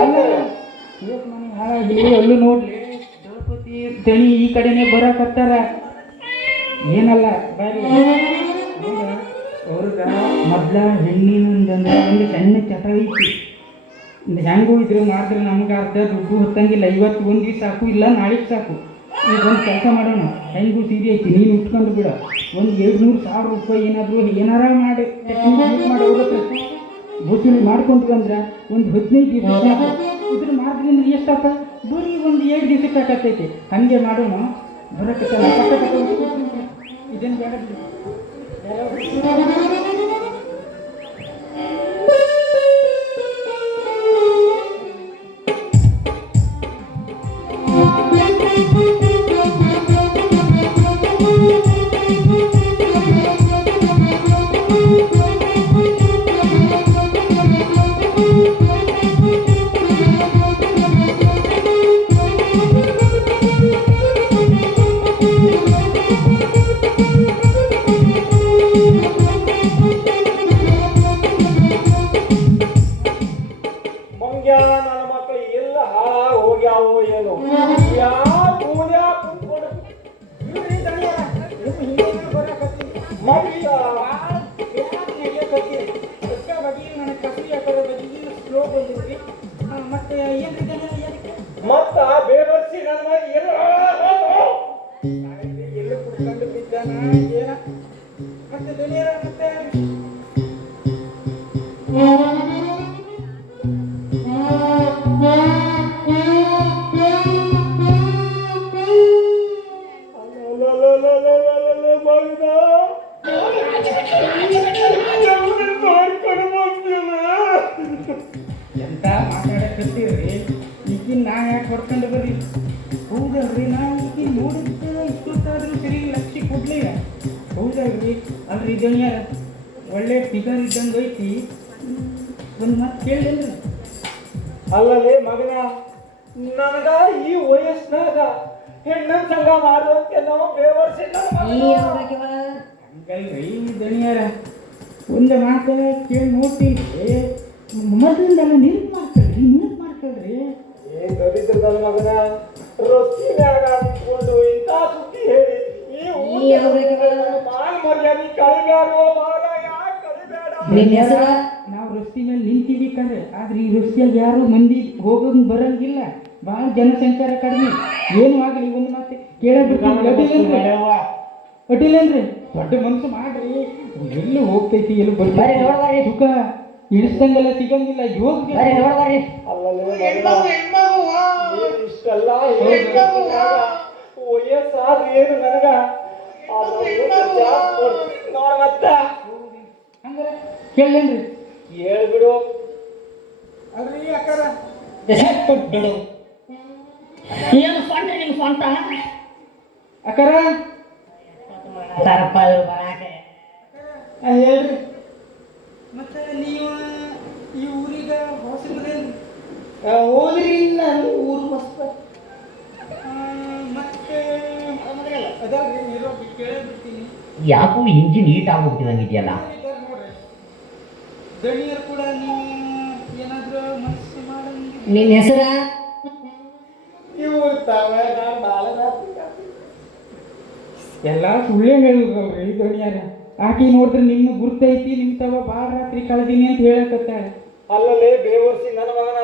ಮನೆ ಹಾಳಾಗಿ ಅಲ್ಲೂ ನೋಡ್ಲಿ ದಳಪತಿ ದಣಿ ಈ ಕಡೆನೆ ಬರಕತ್ತಾರ. ಏನಲ್ಲ ಬರ್ಲಿ ನೋಡ, ಅವ್ರಿಗೆ ಮೊದ್ಲ ಹೆಣ್ಣಿನಂದ್ರೆ ಒಂದು ಸಣ್ಣ ಚಟ ಐತಿ. ಹೆಂಗೂ ಇದ್ರು ಮಾಡಿದ್ರೆ ನಮ್ಗೆ ಅರ್ಧ ದುಡ್ಡು ಹೊತ್ತಂಗಿಲ್ಲ. ಇವತ್ತು ಒಂದು ದಿವಸ ಸಾಕು, ಇಲ್ಲ ನಾಳೆಗೆ ಸಾಕು. ಈಗ ಒಂದು ಕೆಲಸ ಮಾಡೋಣ, ಹೆಂಗೂ ಸೀರೆ ಐತಿ, ನೀನು ಉಟ್ಕೊಂಡು ಬಿಡ. ಒಂದು 200,000 ರೂಪಾಯಿ ಏನಾರ ಮಾಡಿ ಮಾಡೋದ್ರ ವಸೂಲಿ ಮಾಡ್ಕೊಂಡ್ರು ಅಂದ್ರೆ ಒಂದು 15 ದಿವಸ ಇದ್ರ ಮಾಡಿದ್ರಿಂದ ಎಷ್ಟಪ್ಪ? ಬರೀ ಒಂದು 7 ದಿವಸಕ್ಕೆ ಆಕತ್ತೈತಿ. ಹಾಗೆ ಮಾಡೋಣ. ಬರಕತ್ತ ಇದೇನು ಬೇಡ. ಮತ್ತ ಬೇವರ್ಸಿ ನನ್ನ ಎಲ್ಲ ಕುಡ್ಕೊಂಡು ಬಿದ್ದಾನ ಏನ ಮತ್ತೆ ದುನಿಯರ ಮತ್ತೆ ಎಂತ ಮಾತಾಡಕತ್ತೀರಿ? ಈಗಿನ ನಾ ಯಾಕೆ ಹೊಡ್ಕೊಂಡು ಬರ್ರಿ? ಹೌದಲ್ರಿ, ನಾವು ಈಗ ನೋಡಿದ್ದೆ ಇಷ್ಟೊತ್ತಾದ್ರೂ ಸರಿ ಲಕ್ಷ ಕೊಡ್ಲಿಲ್ಲ. ಹೌದಲ್ರಿ? ಅಲ್ರಿ ದಣಿಯಾರ ಒಳ್ಳೆ ಫಿಗರ್ ಇದ್ದಂಗೆ ಐತಿ. ಒಂದು ಮಾತು ಕೇಳಿಲ್ರಿ? ಅಲ್ಲಲ್ಲಿ ಮಗನ, ನನಗ ಈ ವಯಸ್ಸಿನಾಗ ಹೆಣ್ಣನ ಸಂಘ ಮಾಡುವಂತೆ ನಾವು ಬೇವರ್ಸಿ ಹಂಗಲ್ರಿ ದಣಿಯಾರ, ಒಂದು ಮಾತು ಕೇಳಿ ನೋಡ್ತೀವಿ. ಮೊದಲಿಂದೆಲ್ಲ ನೆನಪು ಮಾಡ್ಕೊಳ್ರಿ. ಏನ್ ದೊಡ್ಡಿದ್ರು ನನ್ನ ಮಗನ, ರೊಚ್ಚಿನಾಗ ನಿಂತ್ಕೊಂಡು ಇಂಥ ಸುದ್ದಿ ಹೇಳಿ ಈ ಮಾಲ್ ಮರ್ಯಾದೆ ಕಳಿಬ್ಯಾಡುವ ಮಾರಾಯ, ಕಳಿಬೇಡ. ನಾವು ರಸ್ತೆ ಮೇಲೆ ನಿಂತೀವಿ ಕಣ್ರೆ, ಆದ್ರೆ ಈ ರಸ್ತೆಯಾಗ ಯಾರು ಮಂದಿ ಹೋಗಂಗ್ ಬರಂಗಿಲ್ಲ. ಭಾಳ ಜನಸಂಚಾರ ಕಡಿಮೆ. ಏನು ಆಗಲಿ ಒಂದು ಮಾತು ಅಡ್ಡಿಲ್ಲೇನ್ರಿ? ದೊಡ್ಡ ಮನಸ್ಸು ಮಾಡ್ರಿ. ಎಲ್ಲಿ ಹೋಗ್ತೈತಿ, ಎಲ್ಲಿ ಬರ್ತಾರೆ ಸುಖ ಇಳಿಸ್ದಂಗೆಲ್ಲ ಸಿಗಂಗಿಲ್ಲ. ಯೋಗ ಇಷ್ಟೆಲ್ಲ ವಯಸ್ಸಾದ್ರೂ ಏನು ನನಗ ನೋಡ ಮತ್ತ ಹಂಗಾರೆ ಕೇಳೇನ್ರಿ? ಹೇಳ್ಬಿಡು. ಅಲ್ರಿ ಅಕ್ಕಾರ ಬಿಡು, ಏನು ಸ್ವಂತ ನಿಮ್ಗೆ ಸ್ವಂತ ಅಕ್ಕಾರ ಹೇಳ್ರಿ. ಮತ್ತೆ ನೀವು ಈ ಊರಿಗೆ ಹೊಸದ್ರೇನ್ರಿ? ಹೋದ್ರಿ, ನಾನು ಊರು ಮಸ್ತ್. ಮತ್ತೆ ಅದಲ್ರಿ ಇರೋ ಕೇಳಿಬಿಡ್ತೀನಿ. ಯಾಕೋ ಇಂಜಿನ್ ಹೀಟ್ ಆಗ್ಬಿಟ್ಟಿದಂಗಿದೆಯಲ್ಲ. ನೋಡ್ರಿ, ದಣಿಯರು ಕೂಡ ನೀವು ಏನಾದರೂ ಮನಸ್ಸು ಮಾಡಂಗಿಲ್ಲ. ನಿನ್ನ ಹೆಸರ ಇವ್ರು ತಾವ ನಾನು ಭಾಳ ಎಲ್ಲ ಸುಳ್ಳೇ ಹೇಳಿದ್ರಲ್ರಿ ದಣಿಯಾರ. ಆಕಿ ನೋಡಿದ್ರೆ ನಿಮ್ಮ ಗುರ್ತೈತಿ, ನಿಮ್ಮ ತವ ಭಾಳ ರಾತ್ರಿ ಕಳೆದೀನಿ ಅಂತ ಹೇಳಕತ್ತಾಳೆ. ಅಲ್ಲಲ್ಲೇ ಬೇವರ್ಸಿ ನನ್ನ ಮಗನ,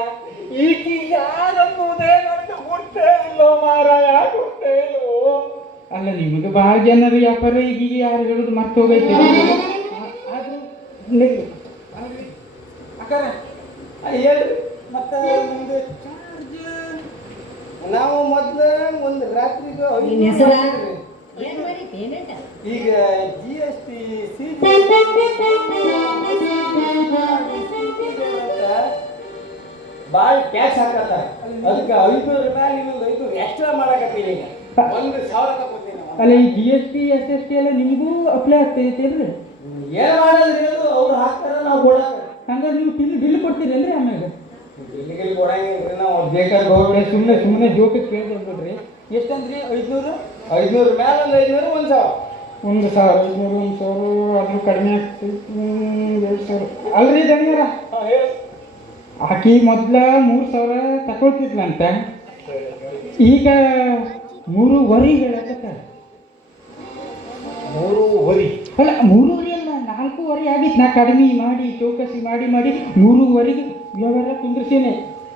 ಈಕಿ ಯಾರನ್ನುವುದೇ ನನಗೆ ಗುರ್ತೇ ಇಲ್ಲೋ ಮಾರಾಯ, ಗುರ್ತೇ ಇಲ್ವೋ. ಅಲ್ಲ, ನಿಮಗೆ ಭಾಳ ಜನರು ವ್ಯಾಪಾರ ಈಗ ಯಾರು ಹೇಳುದು ಮರ್ತೋಗೈತೆ. ಆದ್ರೂ ಅಲ್ರಿ ಅಕ್ಕಾರ ಹೇಳ್ರಿ. ಮತ್ತೆ ನಿಮ್ದು ಚಾರ್ಜ್ ನಾವು ಮೊದಲು ಒಂದು ರಾತ್ರಿಗೆ ಈಗ GST ಭಾಳ ಟ್ಯಾಕ್ಸ್ ಹಾಕತ್ತಾರೆ. ಅದಕ್ಕೆ 500 ರೂಪಾಯಿ ನಿಮಗೆ 500 ಎಕ್ಸ್ಟ್ರಾ ಮಾಡಕತ್ತೀರಿ. ಈಗ 1,000 ತಗೋತೀನಿ. ಅಲ್ಲ, ಈ GST SST ಎಲ್ಲ ನಿಮಗೂ ಅಪ್ಲೈ ಆಗ್ತೈತಿ ಅಲ್ರಿ? ಏನು ಮಾಡೋದ್ರಿ? ಅದು ಅವ್ರು ಹಾಕ್ತಾರೆ, ನಾವು ಕೊಡೋದು. ಹಂಗಾರೆ ನೀವು ಬಿಲ್ ಕೊಡ್ತೀರಿ ಅಲ್ರಿ? ಆಮೇಲೆ ಬಿಲ್ಲಿಗೆ ಕೊಡಂಗಿಲ್ರಿ ನಾವು. ಬೇಕಾದ್ರೆ ಸುಮ್ಮನೆ ಜೋಕಕ್ಕೆ ಕೇಳ್ದೆ ಬಿಡ್ರಿ. ಎಷ್ಟಂದ್ರಿ? 500 500 ಮೇಲೆ ಒಂದು 500 1,000 1,000 500 1,000 ಅದ್ರ ಕಡಿಮೆ ಆಗ್ತೈತಿ. 2,000 ಅಲ್ರಿ ದಣಿಯಾರ? ಹೇಳಿ. ಆಕಿ ಮೊದ್ಲ 3,000 ತಗೊಳ್ತಿದ್ಲಂತ, ಈಗ 3,500 ಹೇಳಕತ್ತ. 3,500 ಅಲ್ಲ 3,500 ಅಲ್ಲ, 4,500 ಆಗಿತ್ತು. ನಾ ಕಡಿಮೆ ಮಾಡಿ ಚೌಕಸಿ ಮಾಡಿ 3,500ಗೆ ವ್ಯವಹಾರ ಕುಂದ್ರಿಸೇನೆ.